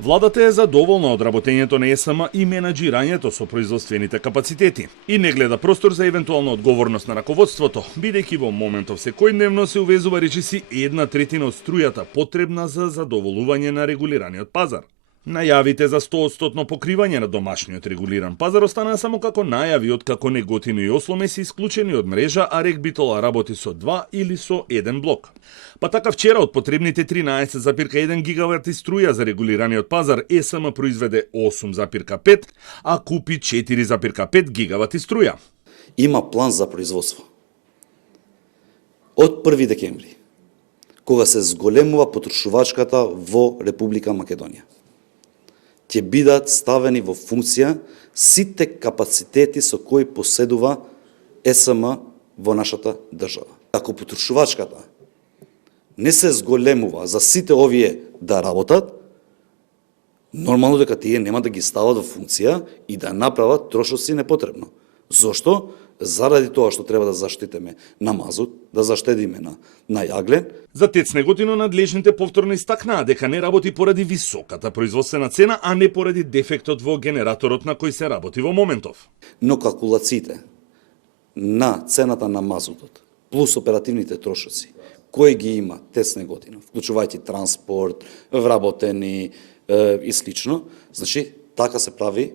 Владата е задоволна од работењето на ЕСМ и менаџирањето со производствените капацитети и не гледа простор за евентуална одговорност на раководството, бидејќи во моментов секојдневно се увезува речиси 1/3 од струјата потребна за задоволување на регулираниот пазар. Најавите за 100% покривање на домашниот регулиран пазар останаа само како најави, откако Неготино и Осломе се исклучени од мрежа, а РЕК Битола работи со 2 или со 1 блок. Па така вчера од потребните 13,1 гигавати струја за регулираниот пазар, ЕСМ произведе 8,5, а купи 4,5 гигавати струја. Има план за производство. Од 1 декември, кога се зголемува потрошувачката во Република Македонија, ќе бидат ставени во функција сите капацитети со кои поседува ЕСМ во нашата држава. Ако потрошувачката не се зголемува за сите овие да работат, нормално дека тие нема да ги стават во функција и да направат трошоци непотребно. Зошто? Заради тоа што треба да заштитиме на мазут, да заштедиме на јаглен. За ТЕЦ Неготино надлежните повторно истакнаа дека не работи поради високата производствена цена, а не поради дефектот во генераторот на кој се работи во моментов. Но калкулациите на цената на мазутот плюс оперативните трошоци кои ги има ТЕЦ Неготино, вклучувајќи транспорт, вработени и слично, значи така се прави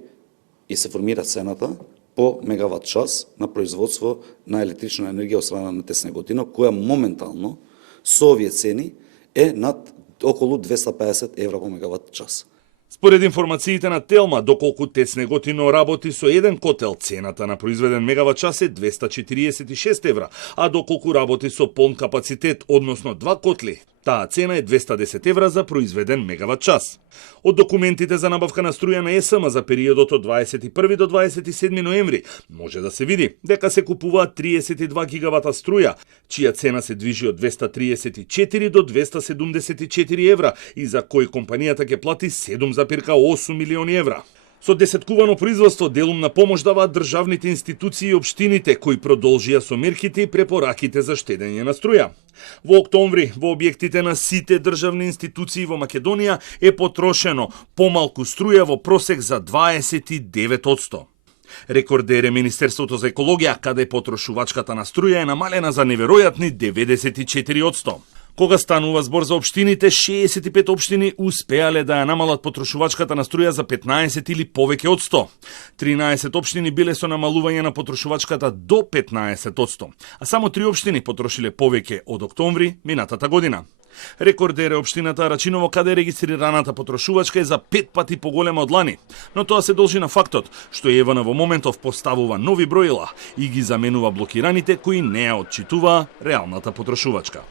и се формира цената по мегават час на производство на електрична енергија од страна на ТЕЦ Неготино, која моментално со овие цени е над околу 250 евра по мегават час. Според информациите на Телма, доколку ТЕЦ Неготино работи со еден котел, цената на произведен мегават час е 246 евра, а доколку работи со полн капацитет, односно 2 котли, таа цена е 210 евра за произведен мегават час. Од документите за набавка на струја на ЕСМ за периодот од 21 до 27 ноември може да се види дека се купуваат 32 гигавата струја, чија цена се движи од 234 до 274 евра и за кој компанијата ќе плати 7,8 милиони евра. Со десеткувано производство делум на помош даваат државните институции и општините кои продолжија со мерките и препораките за штедење на струја. Во октомври во објектите на сите државни институции во Македонија е потрошено помалку струја во просек за 29%. Рекордер е Министерството за екологија, каде потрошувачката на струја е намалена за неверојатни 94%. Кога станува збор за општините, 65 општини успеале да ја намалат потрошувачката на струја за 15 или повеќе од 100. 13 општини биле со намалување на потрошувачката до 15%, а само 3 општини потрошиле повеќе од октомври минатата година. Рекордер е општината Рачиново, каде регистрираната потрошувачка е за 5 пати поголема од лани, но тоа се должи на фактот што ЕВН во моментов поставува нови броила и ги заменува блокираните кои не ја отчитуваа реалната потрошувачка.